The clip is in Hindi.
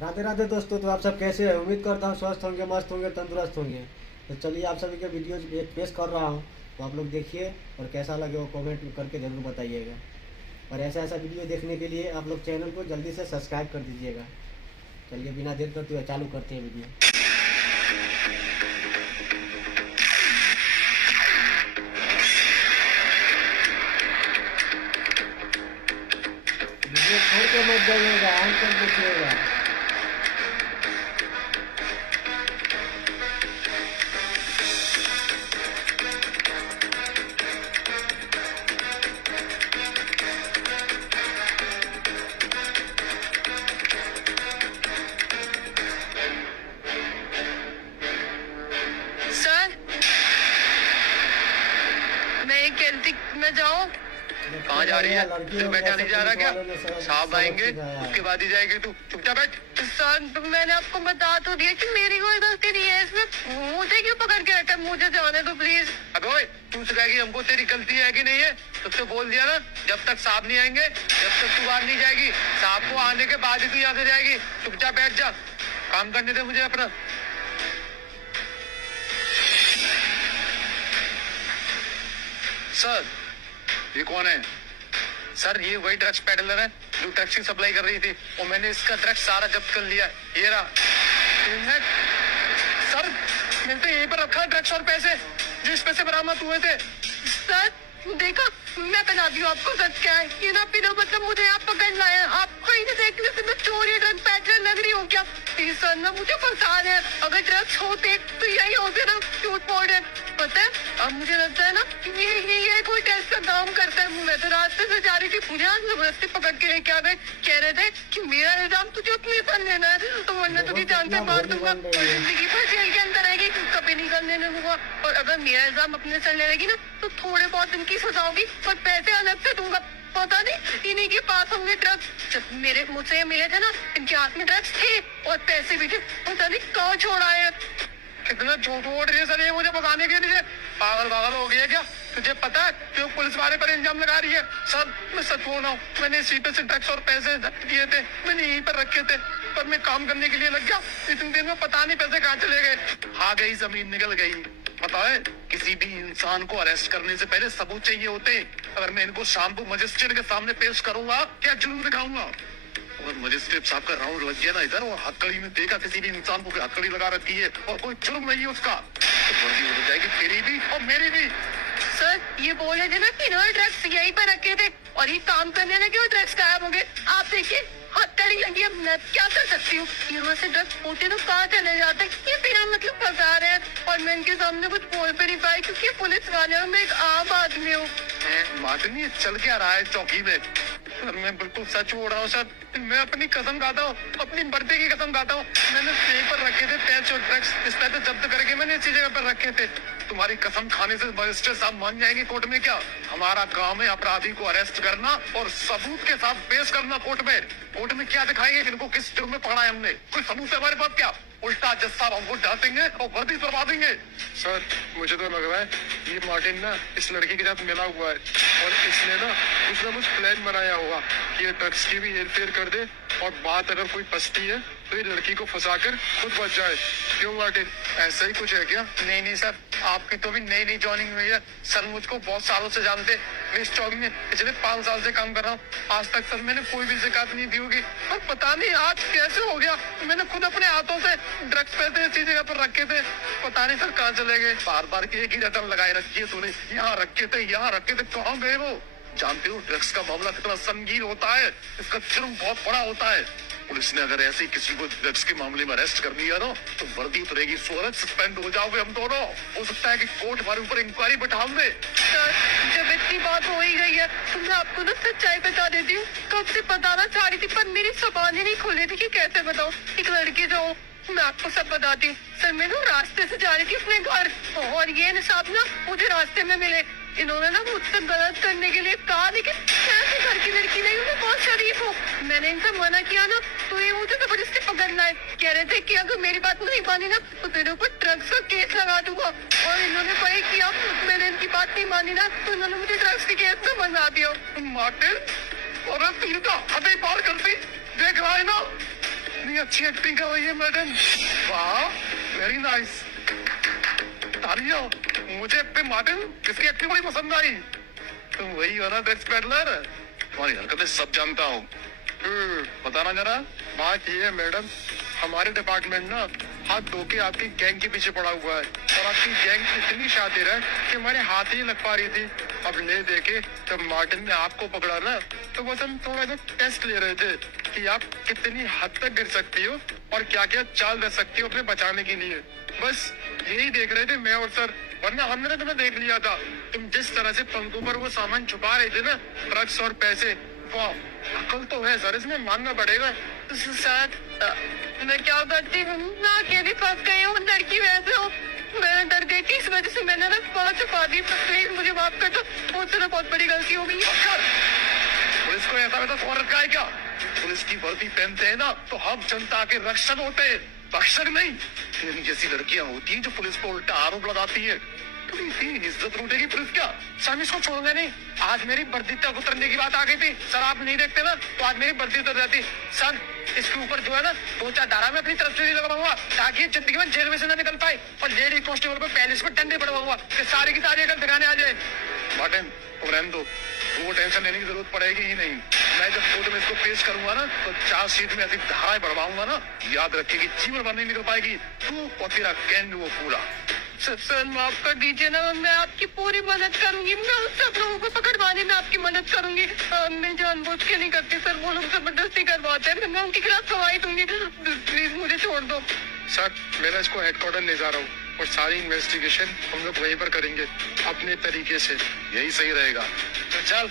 राधे राधे दोस्तों। तो आप सब कैसे हैं? उम्मीद करता हूँ स्वस्थ होंगे, मस्त होंगे, तंदुरुस्त होंगे। तो चलिए आप सभी के वीडियो एक पेश कर रहा हूँ, तो आप लोग देखिए और कैसा लगे वो कमेंट करके ज़रूर बताइएगा। और ऐसा ऐसा वीडियो देखने के लिए आप लोग चैनल को जल्दी से सब्सक्राइब कर दीजिएगा। चलिए बिना देर करते हुए चालू करते हैं वीडियो। वीडियो छोड़ के मत जाइएगा, ऑन कर देखिएगा। सर, मैं ये कहती मैं जाऊं। कहाँ जा रही है? तेरे बैठा नहीं जा रहा क्या? साहब आएंगे उसके बाद ही जाएगी तू। चुपचाप बैठ। सर, तो मैंने आपको बता तो दिया कि मेरी कोई गलती नहीं है इसमें। मुझे क्यों पकड़ के रखा? मुझे जाने दो प्लीज। अबे ओए, तू सिखाएगी हमको तेरी गलती है कि नहीं है? तुझसे बोल दिया ना, जब तक साहब नहीं आएंगे जब तक तू बाहर नहीं जाएगी। साहब को आने के बाद ही तू यहाँ से जाएगी। चुपचाप बैठ जा, काम करने दे मुझे अपना। सर, ये कौन है? सर, ये वही ड्रग्स पेडलर है जो ड्रग्स की सप्लाई कर रही थी और मैंने इसका ड्रग्स सारा जब्त कर लिया। ये रहा। सर, मैंने तो यहीं पर रखा ड्रग्स और पैसे जो इस पैसे बरामद हुए थे। सर, देखा, मैं बताती हूँ आपको सच क्या है। ये ना बिना मतलब मुझे आप पकड़ लाए। आपको इन्हें देखने से मैं चोरी ड्रग पैडलर लग रही हूँ क्या? ये सर ना मुझे फंसा रहे हैं। अगर ड्रग्स होते तो यही होते ना, झूठ बोल रहे। पता है, अब मुझे लगता है ना ये कोई टेस्ट का काम करता है। मैं तो रास्ते से जा रही थी, मुझे जबरदस्ती पकड़ के लेके आ गए। कह रहे थे कि मेरा इल्जाम तुझे अपने पर लेना है, तो वरना तुझे जान से मार दूंगा और जिंदगी भर जेल के अंदर आएगी, कभी नहीं करने दूंगा। और अगर मेरा इल्जाम अपने सर लेगी ना तो थोड़े बहुत इनकी सजा होगी, पर पैसे अलग से दूंगा। पता नहीं इन्हीं के पास होंगे ड्रग्स। जब मेरे मुझसे मिले थे ना, इनके हाथ में ड्रग्स थे और पैसे भी थे। पता नहीं कहाँ छोड़ा है। कितना झूठ बोल रही है सर ये मुझे भगाने के लिए। पागल हो गया क्या? तुझे पता है क्यों पुलिस वाले पर इल्जाम लगा रही है? सर, मैं सच बोल रहा हूँ, मैंने इसी पे से ड्रग्स और पैसे दिए थे, मैंने यहीं पर रखे थे, पर मैं काम करने के लिए लग गया। इतनी देर में पता नहीं पैसे कहाँ चले गए। आ गई जमीन निकल गई। पता है, किसी भी इंसान को अरेस्ट करने से पहले सबूत चाहिए होते हैं। अगर मैं इनको शाम को मजिस्ट्रेट के सामने पेश करूंगा, क्या जुर्म दिखाऊंगा? और मजिस्ट्रेट साहब का राउंड लग गया ना इधर, और हथकड़ी में देखा किसी भी इंसान को हथकड़ी लगा रखी है और कोई जुर्म नहीं है उसका, तो वर्दी हो जाएगी तेरी भी और मेरी भी। सर, ये बोल रहे थे ना कि इन्होंने ड्रग्स यहीं पर रखे थे और ये काम करने लगे और ड्रग्स गायब हो गए। आप देखिए, हथकड़ी लगी। अब मैं क्या कर सकती हूँ? यहाँ से ड्रग्स होते तो कहाँ चले जाते? ये बिना मतलब फंसा रहे हैं और मैं इनके सामने कुछ बोल भी नहीं पाई क्योंकि पुलिस वाले और मैं एक आम आदमी हूँ। बात नहीं चल के आ रहा है चौकी में। सर, मैं बिल्कुल सच बोल रहा हूँ सर, मैं अपनी कसम खाता हूँ, अपनी बर्थडे की कसम खाता हूँ। मैंने पेपर रखे थे पैसे और ड्रग्स, इस पैसे जब्त करके मैंने इसी जगह पर रखे थे। तुम्हारी कसम खाने से मजिस्ट्रेट साहब मान जाएंगे कोर्ट में क्या? हमारा काम है अपराधी को अरेस्ट करना और सबूत के साथ पेश करना कोर्ट में। कोर्ट में क्या दिखाएंगे कि इनको किस जुर्म में पकड़ा है हमने? कोई सबूत है हमारे पास क्या? उल्टा जज साहब हमको डांटेंगे और वर्दी करवा देंगे। सर, मुझे तो लग रहा है ये मार्टिन ना इस लड़की के साथ मिला हुआ है और इसने ना कुछ प्लान बनाया होगा कि ये ड्रग्स की भी हेरफेर कर दे और बात अगर कोई फंसती है तो ये लड़की को फंसाकर खुद बच जाए। क्यों मार्टिन, ऐसा ही कुछ है क्या? नहीं सर, आपकी तो भी नई ज्वाइनिंग हुई है। सर, मुझको बहुत सालों से जानते, मैं इस चौक में पिछले 5 साल से काम कर रहा हूँ। आज तक सर मैंने कोई भी शिकायत नहीं दी होगी, पर पता नहीं आज कैसे हो गया। मैंने खुद अपने हाथों से ड्रग्स पैसे इसी जगह पर रखे थे, पता नहीं सर कहाँ चले गए। बार एक ही रकम लगाए रखी है तूने, यहाँ रखे थे कहाँ गए वो? जानते हो ड्रग्स का मामला कितना संगीन होता है, इसका जुर्म बहुत बड़ा होता है। पुलिस ने अगर ऐसे किसी को ड्रग्स के मामले में अरेस्ट कर लिया ना तो वर्दी उतरेगी, सूरज सस्पेंड हो जाओगे हम दोनों। हो सकता है कि कोर्ट हमारे ऊपर इंक्वायरी बैठा दे। सर, जब इतनी बात हो ही गई है तो मैं आपको ना सच्चाई बता देती हूँ। कब से बताना चाह रही थी पर मेरी जबान नहीं खुली थी कि कैसे बताऊँ। एक लड़की जो मैं आपको सब बताती हूँ। सर, मैं ना रास्ते से जा रही थी अपने घर और ये निसाब ना मुझे रास्ते में मिले। इन्होंने ना मुझसे गलत करने के लिए कहा, लेकिन कैसे घर की लड़की नहीं हूँ, मैं बहुत शरीफ हूँ। मैंने इनसे मना किया ना तो ये मुझे जबरदस्ती पकड़ लाए। कह रहे थे कि अगर मेरी बात नहीं मानी ना तो तेरे ऊपर ड्रग्स का केस लगा दूंगा, और इन्होंने वही किया। मैंने इनकी बात नहीं मानी ना तो इन्होंने मुझे ड्रग्स के केस में फंसा दिया। मार्टिन, और तीन का हदें पार करती देख रहा है ना, नहीं अच्छी एक्टिंग कर रही है मैडम, वाह वेरी नाइस, तालियां। मुझे एक्टिंग मैडम किसकी एक्टिंग बड़ी पसंद आई, तुम वही हो ना ड्रग्स पेडलर, तुम्हारी हरकतें सब जानता हूँ। बताना जरा। बात ये है मैडम, हमारे डिपार्टमेंट ना हाथ धो के आपकी गैंग के पीछे पड़ा हुआ है और आपकी गैंग इतनी शातिर है कि हमारे हाथ ही लग पा रही थी। अब ले देके जब मार्टिन ने आपको पकड़ा ना तो बस हम थोड़ा सा टेस्ट ले रहे थे कि आप कितनी हद तक गिर सकती हो और क्या क्या चाल रख सकती हो अपने बचाने के लिए, बस यही देख रहे थे मैं और सर। वरना हमने तो तुम्हें देख लिया था, तुम जिस तरह से पंखों पर वो सामान छुपा रहे थे ना, ड्रग्स और पैसे, वाह अकल तो है सर, इसमें मानना पड़ेगा। सर मैं क्या करती हूँ, मैं अकेली फंस गई हूँ, लड़की वैसे हो, मैं डर गई थी, इस वजह से मैंने ना बात छुपा दी, प्लीज मुझे माफ कर दो, मुझसे ना बहुत बड़ी गलती हो गई। पुलिस को ऐसा वैसा फोन रखा है क्या? पुलिस की वर्दी पहनते हैं ना तो हम जनता के रक्षक होते हैं, रक्षक नहीं। तेरी जैसी लड़कियां होती हैं जो पुलिस को उल्टा आरोप लगाती है, थोड़ी सी इज्जत लूटेगी पुलिस क्या? सर इसको छोड़ूंगा नहीं, आज मेरी वर्दी तक उतरने की बात आ गई थी सर, आप नहीं देखते ना तो आज मेरी वर्दी उतर जाती सर। इसके ऊपर जो है ना 2-4 धारा में अपनी तरफ से नहीं लगाऊंगा ताकि जिंदगी में जेल में से ना निकल पाए और लेडी कांस्टेबल को पैलेस में डंडे पड़वाऊंगा कि सारी की सारी अकल दिखाने आ जाए। मार्टिन तुम रहने दो, वो टेंशन लेने की जरूरत पड़ेगी ही नहीं। मैं जब कोर्ट में इसको पेश करूंगा ना तो चार्जशीट में ऐसी धाराएं बढ़वाऊंगा ना, याद रखेगी जीवन भर नहीं निकल पाएगी तू और तेरा गैंग वो पूरा। सर माफ कर दीजिए ना, मैं आपकी पूरी मदद करूंगी, मैं उन सब लोगों को पकड़वाने में आपकी मदद करूंगी। मैं जानबूझ के नहीं करती सर, वो लोग जबरदस्ती करवाते हैं, मैं उनके खिलाफ सफाई दूंगी, प्लीज मुझे छोड़ दो। सर मैं इसको हेडक्वार्टर ले जा रहा हूँ और सारी इन्वेस्टिगेशन हम लोग वहीं पर करेंगे अपने तरीके से, यही सही रहेगा। तो चल।